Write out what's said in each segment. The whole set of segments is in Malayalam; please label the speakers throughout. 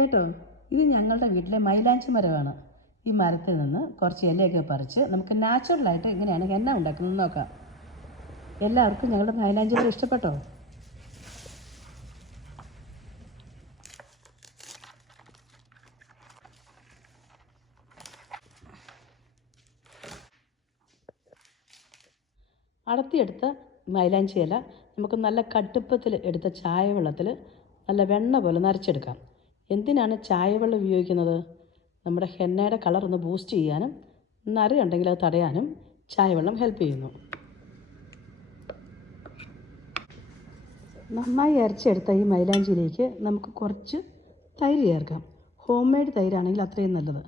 Speaker 1: കേട്ടോ? ഇത് ഞങ്ങളുടെ വീട്ടിലെ മൈലാഞ്ചി മരമാണ്. ഈ മരത്തിൽ നിന്ന് കുറച്ച് ഇലയൊക്കെ പറിച്ച് നമുക്ക് നാച്ചുറലായിട്ട് ഇങ്ങനെയാണ് എണ്ണ ഉണ്ടാക്കുന്നത് നോക്കാം. എല്ലാവർക്കും ഞങ്ങളുടെ മൈലാഞ്ചി ഇഷ്ടപ്പെട്ടോ? അടത്തിയെടുത്ത മൈലാഞ്ചി ഇല നമുക്ക് നല്ല കടുപ്പത്തിൽ എടുത്ത ചായ വെള്ളത്തിൽ നല്ല വെണ്ണ പോലെ നരച്ചെടുക്കാം. എന്തിനാണ് ചായ വെള്ളം ഉപയോഗിക്കുന്നത്? നമ്മുടെ ഹെന്നയുടെ കളർ ഒന്ന് ബൂസ്റ്റ് ചെയ്യാനും നരയുണ്ടെങ്കിൽ അത് തടയാനും ചായ വെള്ളം ഹെൽപ്പ് ചെയ്യുന്നു. നന്നായി അരച്ചെടുത്ത ഈ മൈലാഞ്ചിയിലേക്ക് നമുക്ക് കുറച്ച് തൈര് ചേർക്കാം. ഹോം മെയ്ഡ് തൈരാണെങ്കിൽ അത്രയും നല്ലത്.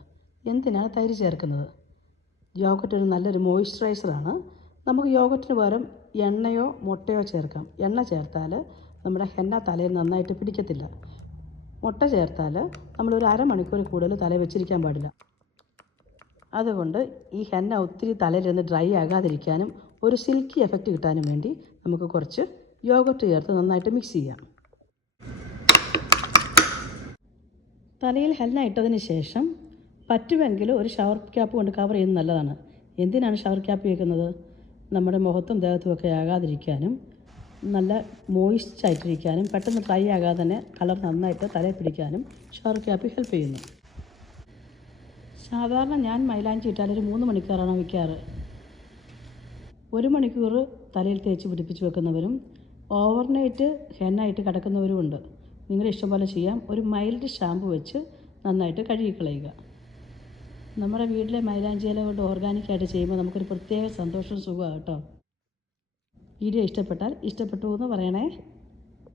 Speaker 1: എന്തിനാണ് തൈര് ചേർക്കുന്നത്? യോഗട്ട് ഒരു നല്ലൊരു മോയ്സ്ചറൈസറാണ് നമുക്ക് യോഗട്ടിന് പകരം എണ്ണയോ മുട്ടയോ ചേർക്കാം. എണ്ണ ചേർത്താൽ നമ്മുടെ ഹെന്ന തലയിൽ നന്നായിട്ട് പിടിക്കത്തില്ല. മുട്ട ചേർത്താൽ നമ്മളൊരു അരമണിക്കൂർ കൂടുതൽ തല വെച്ചിരിക്കാൻ പാടില്ല. അതുകൊണ്ട് ഈ ഹെന്ന ഒത്തിരി തലയിലിരുന്ന് ഡ്രൈ ആകാതിരിക്കാനും ഒരു സിൽക്കി എഫക്റ്റ് കിട്ടാനും വേണ്ടി നമുക്ക് കുറച്ച് യോഗട്ട് ചേർത്ത് നന്നായിട്ട് മിക്സ് ചെയ്യാം. തലയിൽ ഹെന്ന ഇട്ടതിന് ശേഷം പറ്റുമെങ്കിൽ ഒരു ഷവർ ക്യാപ്പ് കൊണ്ട് കവർ ചെയ്യുന്നത് നല്ലതാണ്. എന്തിനാണ് ഷവർ ക്യാപ്പ് വയ്ക്കുന്നത് നമ്മുടെ മുഖത്തും ദേഹത്തും ഒക്കെ ആകാതിരിക്കാനും നല്ല മോയിസ്റ്റ് ആയിട്ടിരിക്കാനും പെട്ടെന്ന് ഡ്രൈ ആകാതെ തന്നെ കളർ നന്നായിട്ട് തലയിൽ പിടിക്കാനും ഷവർ ക്യാപ്പ് ഹെൽപ്പ് ചെയ്യുന്നു. സാധാരണ ഞാൻ മൈലാഞ്ചി ഇട്ടാൽ ഒരു മൂന്ന് മണിക്കൂറാണ് വയ്ക്കാറ്. ഒരു മണിക്കൂർ തലയിൽ തേച്ച് പിടിപ്പിച്ച് വെക്കുന്നവരും ഓവർനൈറ്റ് ഹെന്നായിട്ട് കിടക്കുന്നവരുമുണ്ട് നിങ്ങളുടെ ഇഷ്ടം പോലെ ചെയ്യാം. ഒരു മൈൽഡ് ഷാമ്പു വെച്ച് നന്നായിട്ട് കഴുകിക്കളയുക. നമ്മുടെ വീട്ടിലെ മൈലാഞ്ചി ഇല കൊണ്ട് ഓർഗാനിക്കായിട്ട് ചെയ്യുമ്പോൾ നമുക്കൊരു പ്രത്യേക സന്തോഷവും സുഖമാണ് കേട്ടോ. വീഡിയോ ഇഷ്ടപ്പെട്ടാൽ ഇഷ്ടപ്പെട്ടു എന്ന് പറയണേ.